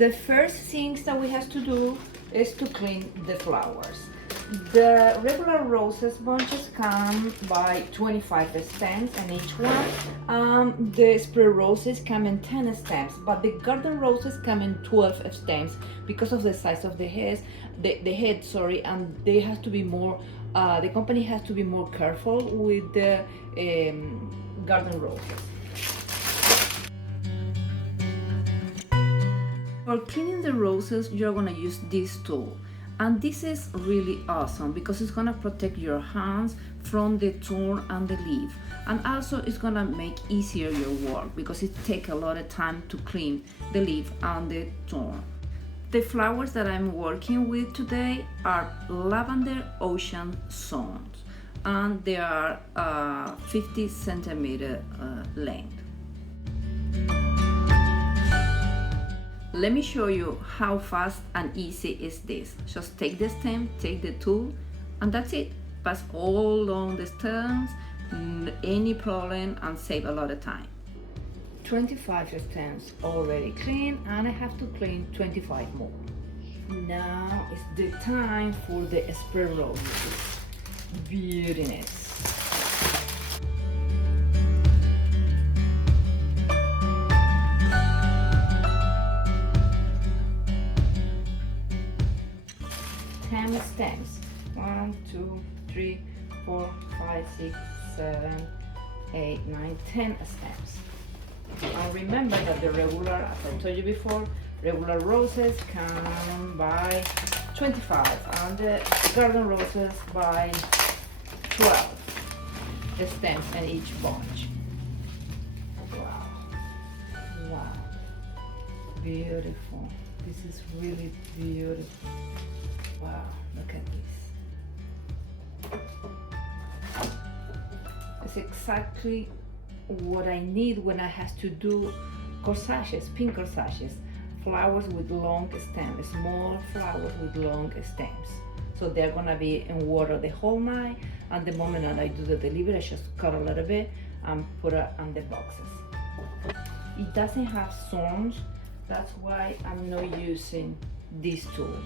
The first things that we have to do is to clean the flowers. The regular roses bunches come by 25 stems and each one. The spray roses come in 10 stems, but the garden roses come in 12 stems because of the size of the heads, the head, sorry, and they have to be more. The company has to be more careful with the garden roses. For cleaning the roses, you're gonna use this tool. And this is really awesome because it's gonna protect your hands from the thorn and the leaf. And also it's gonna make easier your work because it takes a lot of time to clean the leaf and the thorn. The flowers that I'm working with today are lavender ocean zones, and they are 50 centimeter length. Let me show you how fast and easy is this. Just take the stem, take the tool, and that's it. Pass all along the stems, any problem, and save a lot of time. 25 stems already clean, and I have to clean 25 more. Now is the time for the spray roses. Beautiness. Stems 1, 2, 3, 4, 5, 6, 7, 8, 9, 10 stems. And remember that the regular, as I told you before, regular roses come by 25 and the garden roses by 12 stems in each bunch. Wow, wow, beautiful. This is really beautiful. Wow, look at this. It's exactly what I need when I have to do corsages, pink corsages. Flowers with long stems, small flowers with long stems. So they're gonna be in water the whole night, and the moment that I do the delivery, I just cut a little bit and put it on the boxes. It doesn't have thorns, that's why I'm not using this tool.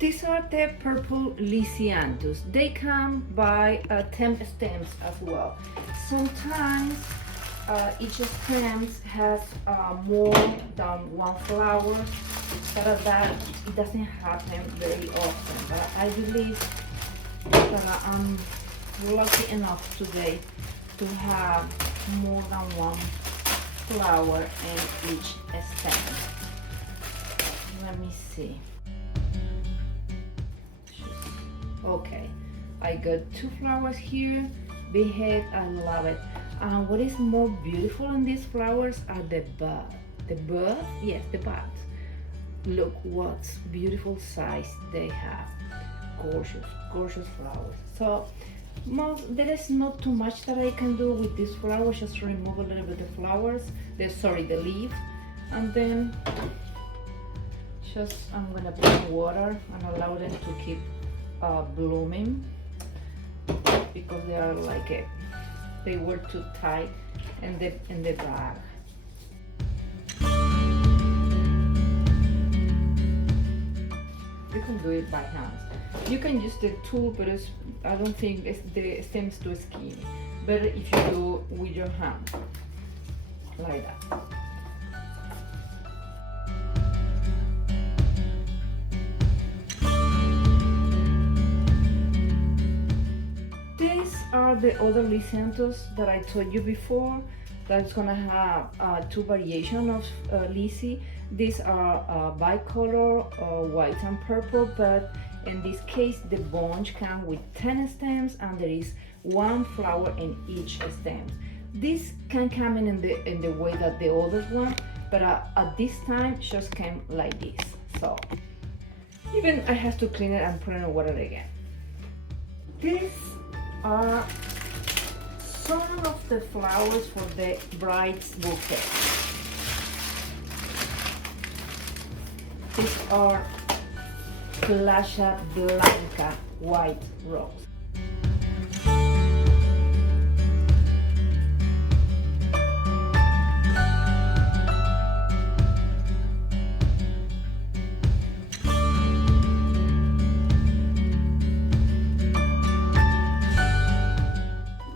These are the purple lisianthus. They come by 10 stems as well. Sometimes each stem has more than one flower, but that it doesn't happen very often. But I believe that I'm lucky enough today to have more than one flower in each stem. Let me see. Okay, I got 2 flowers here. Big head, I love it. And what is more beautiful in these flowers are the bud. The bud? Yes, the buds. Look what beautiful size they have. Gorgeous, gorgeous flowers. So there is not too much that I can do with these flowers. Just remove a little bit of the flowers. The leaf, and then just I'm gonna put in water and allow them to keep blooming because they are like they were too tight in the bag. You can do it by hand. You can use the tool, but I don't think the stem is too skinny. Better if you do with your hand, like that. These are the other lisianthus that I told you before. That's gonna have 2 variations of lisi. These are bicolor, white and purple, but in this case the bunch comes with 10 stems and there is 1 flower in each stem. This can come in the way that the others one, but at this time just came like this. So even I have to clean it and put it in water again. These are some of the flowers for the bride's bouquet. These are Flasha Blanca white rose.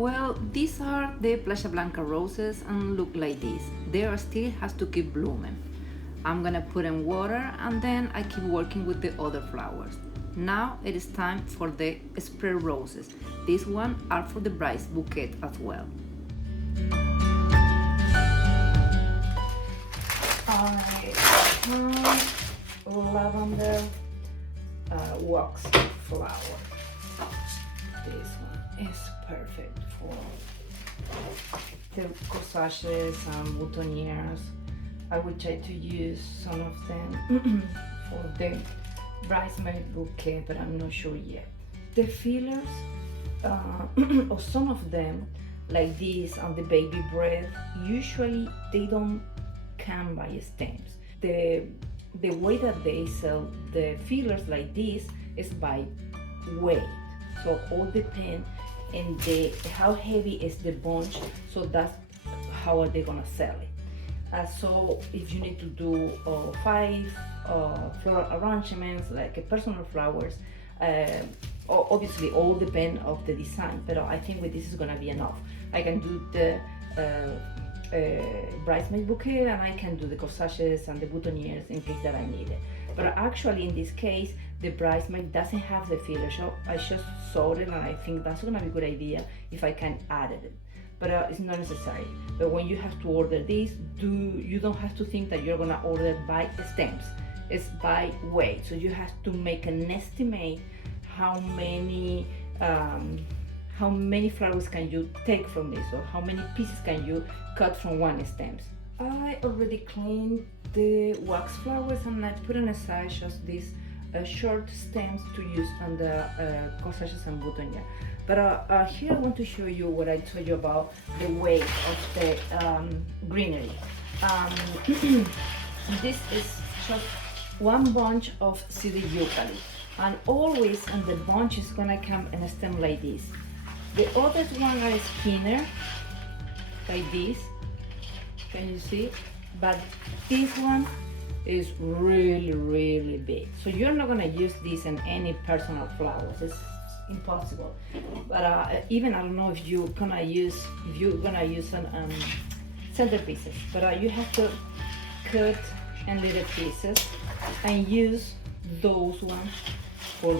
Well, these are the Playa Blanca roses and look like this. They are still has to keep blooming. I'm gonna put in water and then I keep working with the other flowers. Now it is time for the spread roses. These ones are for the bride's bouquet as well. I have lavender wax flower. This one is perfect for the corsages and boutonnieres. I would try to use some of them for the bridesmaid bouquet, but I'm not sure yet. The fillers, or some of them, like this and the baby breath, usually they don't come by stems. The way that they sell the fillers like this is by weight. So all depend on how heavy is the bunch. So that's how are they gonna sell it. So if you need to do 5 floral arrangements like personal flowers, obviously all depend of the design, but I think with this is gonna be enough. I can do the bridesmaid bouquet and I can do the corsages and the boutonnieres in case that I need it. But actually in this case the bridesmaid doesn't have the filler, so I just sewed it and I think that's gonna be a good idea if I can add it. But it's not necessary. But when you have to order this, you don't have to think that you're gonna order by stems. It's by weight. So you have to make an estimate how many flowers can you take from this, or how many pieces can you cut from one stems. I already cleaned the wax flowers and I put on a side just these short stems to use on the corsages and boutonniere. But here I want to show you what I told you about the weight of the greenery. This is just one bunch of seeded eucalypt, and always on the bunch is gonna come in a stem like this. The other one are skinner, like this. Can you see? But this one is really big. So you're not gonna use this in any personal flowers. It's impossible. But even I don't know if you're gonna use some centerpieces. But you have to cut in little pieces and use those ones for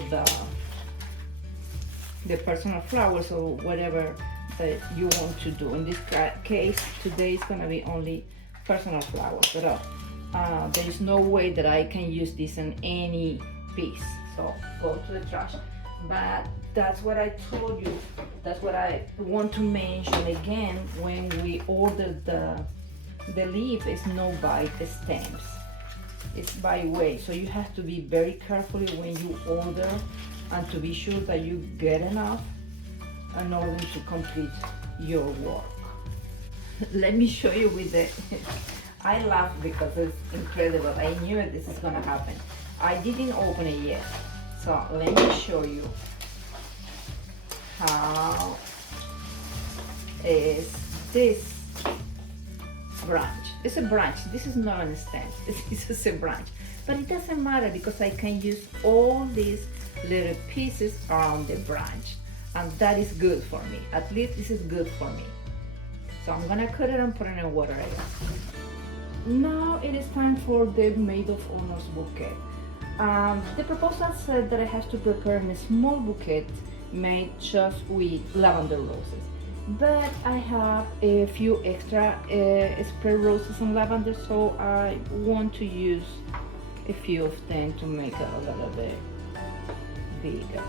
the personal flowers or whatever that you want to do. In this case, today is gonna be only personal flowers. But there is no way that I can use this in any piece. So go to the trash. But that's what I told you. That's what I want to mention again. When we order the leaf, it's not by the stems. It's by weight. So you have to be very careful when you order and to be sure that you get enough in order to complete your work. Let me show you with the I laugh because it's incredible. I knew this is gonna happen. I didn't open it yet. So let me show you how is this branch. It's a branch. This is not a stem. It's just a branch. But it doesn't matter because I can use all these little pieces around the branch. And that is good for me. At least this is good for me. So I'm gonna cut it and put it in water again. Now it is time for the Maid of Honor's bouquet. The proposal said that I have to prepare a small bouquet made just with lavender roses. But I have a few extra spread roses and lavender, so I want to use a few of them to make it a little bit bigger.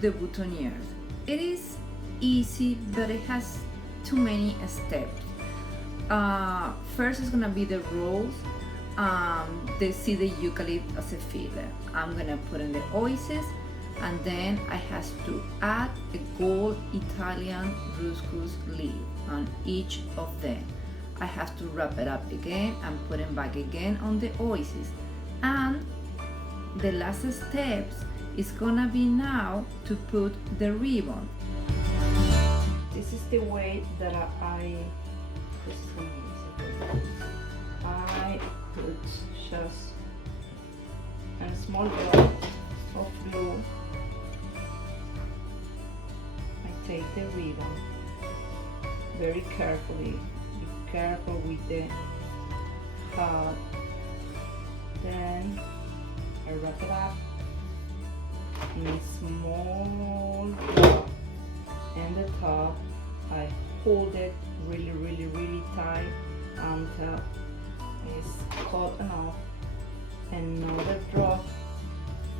the boutonniere. It is easy, but it has too many steps. First is gonna be the rose. They see the eucalypt as a filler. I'm gonna put in the oasis, and then I have to add a gold Italian ruscus leaf on each of them. I have to wrap it up again and put it back again on the oasis. And the last steps is gonna be now to put the ribbon. This is the way that I put just a small drop of glue. I take the ribbon very carefully. Be careful with the heart. Then I wrap it up in a small drop, and the top I hold it really tight until it's cut enough. Another drop,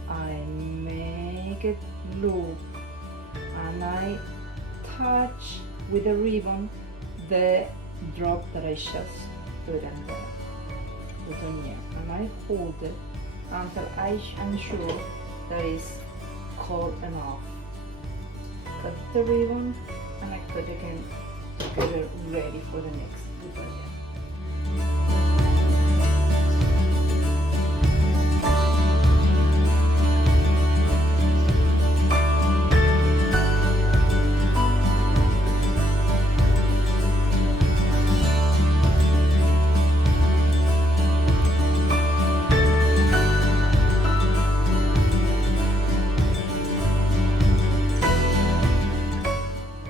I make it loop, and I touch with the ribbon the drop that I just put on the boutonniere, and I hold it until I am sure that it's cut enough. Cut the ribbon, and I put it again to get it ready for the next boutonniere.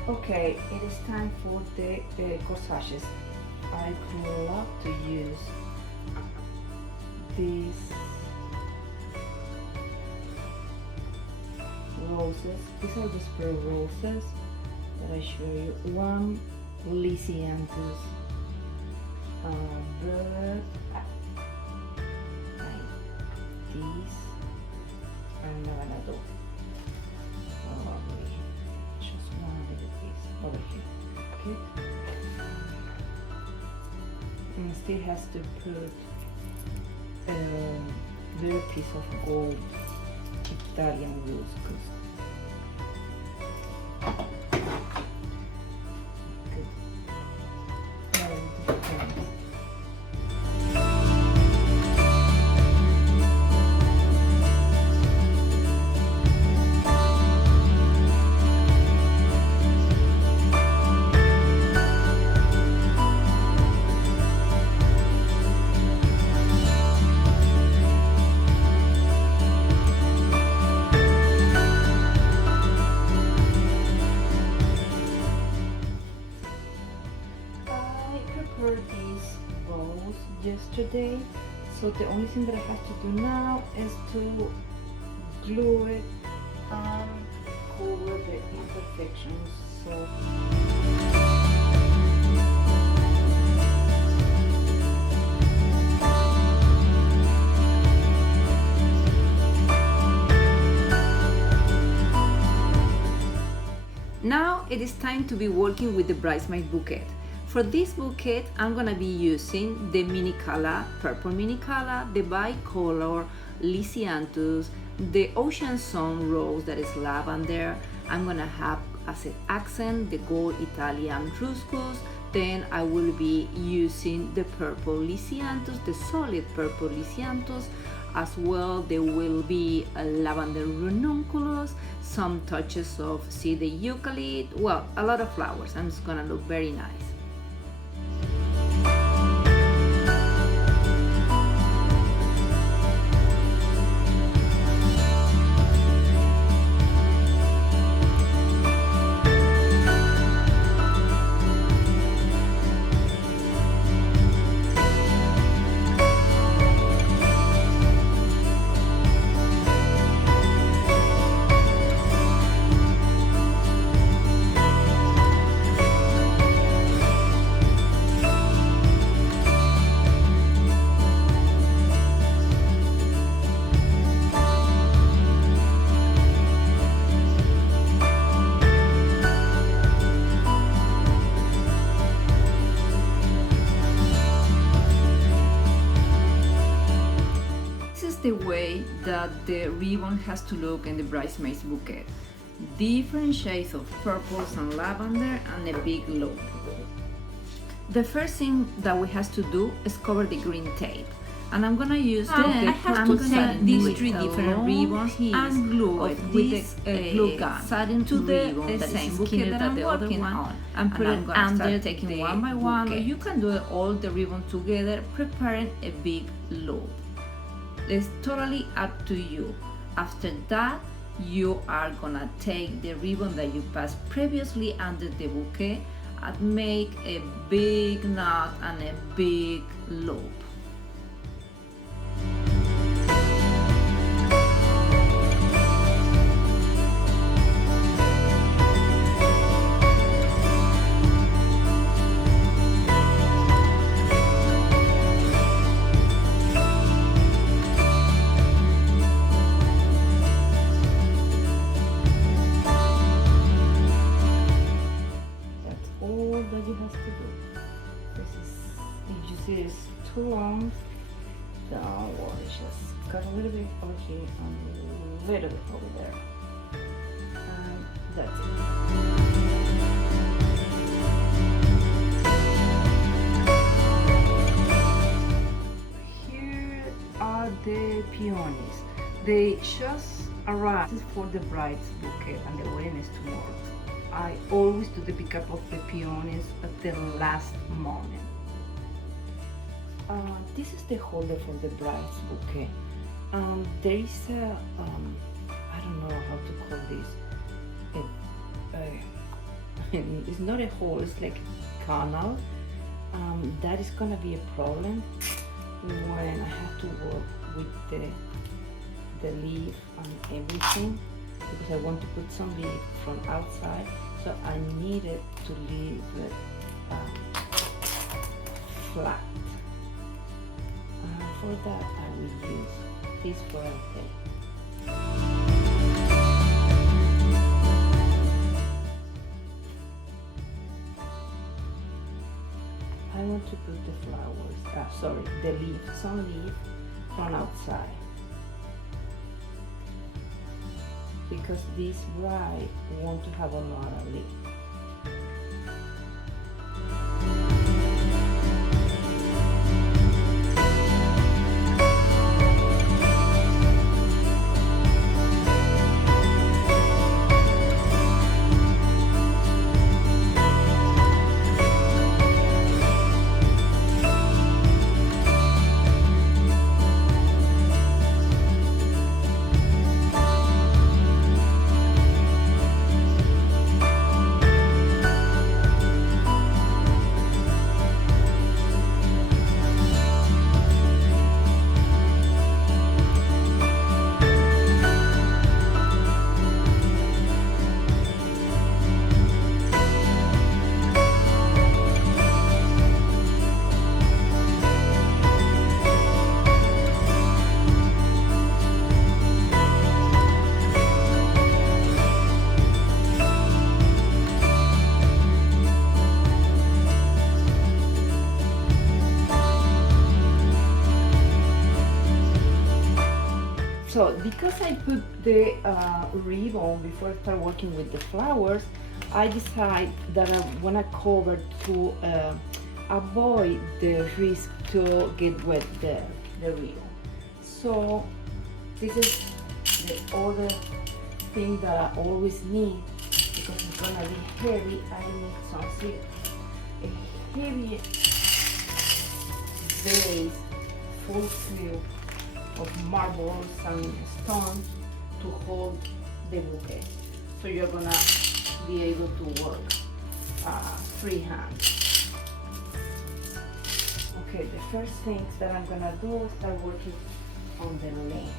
Okay, it is time for the corsages. I love to use these roses. These are the spray roses that I show you. One lisianthus bird, like these, and lavender. Lovely. Just one little piece over here. Okay. And still has to put a little piece of gold Italian ruscus. Good. Now the stems. These bows yesterday, so the only thing that I have to do now is to glue it and cover the imperfections. So now it is time to be working with the bridesmaid bouquet. For this bouquet, I'm gonna be using the Minicala, purple Minicala, the bicolor lisianthus, the ocean sun rose that is lavender. I'm gonna have as an accent the gold Italian ruscus. Then I will be using the purple lisianthus, the solid purple lisianthus. As well, there will be a lavender ranunculus, some touches of the eucalypt, well, a lot of flowers, and it's gonna look very nice. the way that the ribbon has to look in the bridesmaid's bouquet. Different shades of purples and lavender and a big loop. The first thing that we have to do is cover the green tape. And I'm gonna use these three different ribbons and glue it with a glue gun to the same bouquet that I'm working on. And put it under, taking one by one. You can do all the ribbons together, preparing a big loop. It's totally up to you. After that, you are gonna take the ribbon that you passed previously under the bouquet and make a big knot and a big loop. It's too long, don't worry, just cut a little bit over here and a little bit over there, and that's it. Here are the peonies. They just arrived. This is for the bride's bouquet and the wedding is tomorrow. I always do the pickup of the peonies at the last moment. This is the holder for the bride's bouquet. There is a, I don't know how to call this. It's not a hole, it's like a canal. That is gonna be a problem when I have to work with the leaf and everything, because I want to put some leaf from outside, so I needed to leave it flat. For that, I will use this for a day. I want to put the flowers, the leaf, some leaf from outside. Because this bride wants to have a lot of leaf. So because I put the ribbon before I start working with the flowers, I decide that I want to cover to avoid the risk to get wet the ribbon. So this is the other thing that I always need, because it's gonna be heavy. I need something, a heavy base, full silk of marbles and stones to hold the bouquet. So you're gonna be able to work freehand. Okay, the first things that I'm gonna do is start working on the length.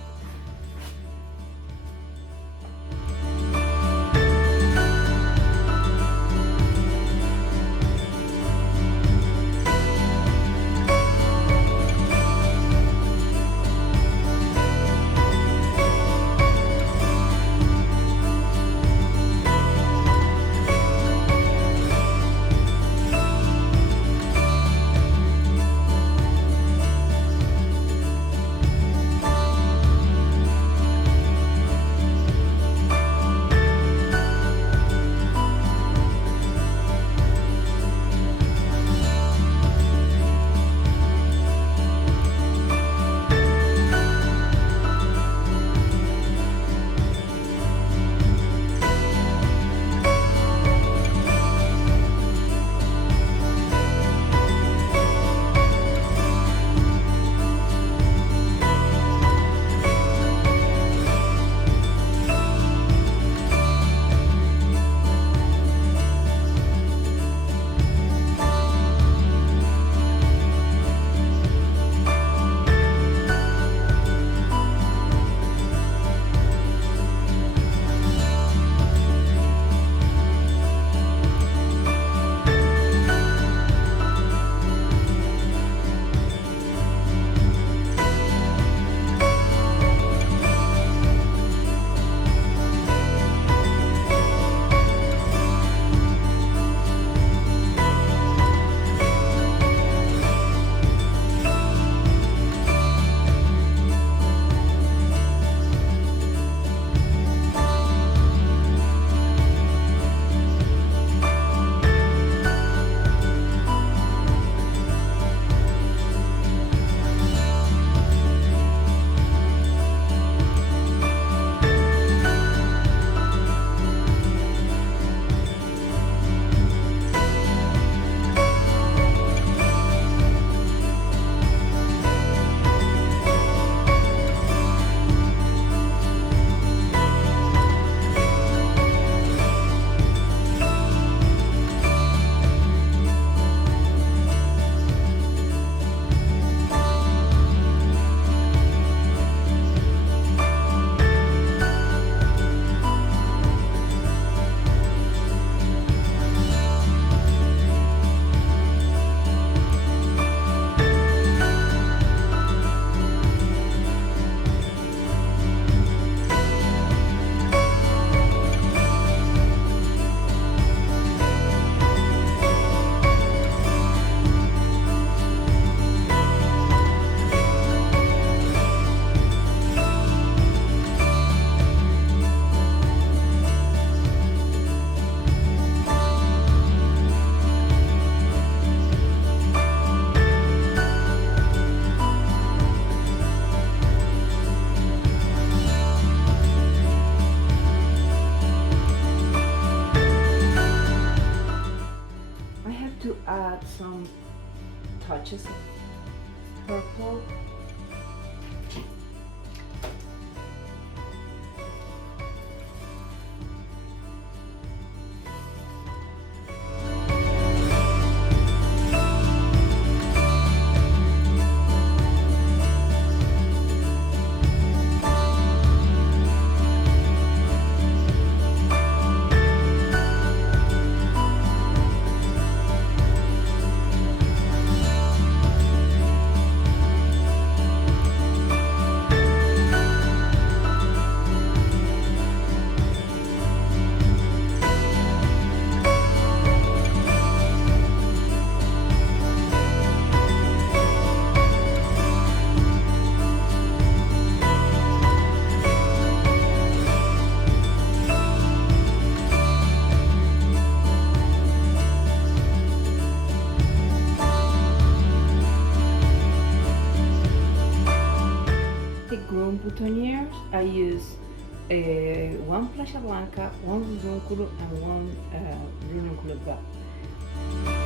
boutonniere, I use one plancha blanca, one ranunculus, and one ranunculus bud.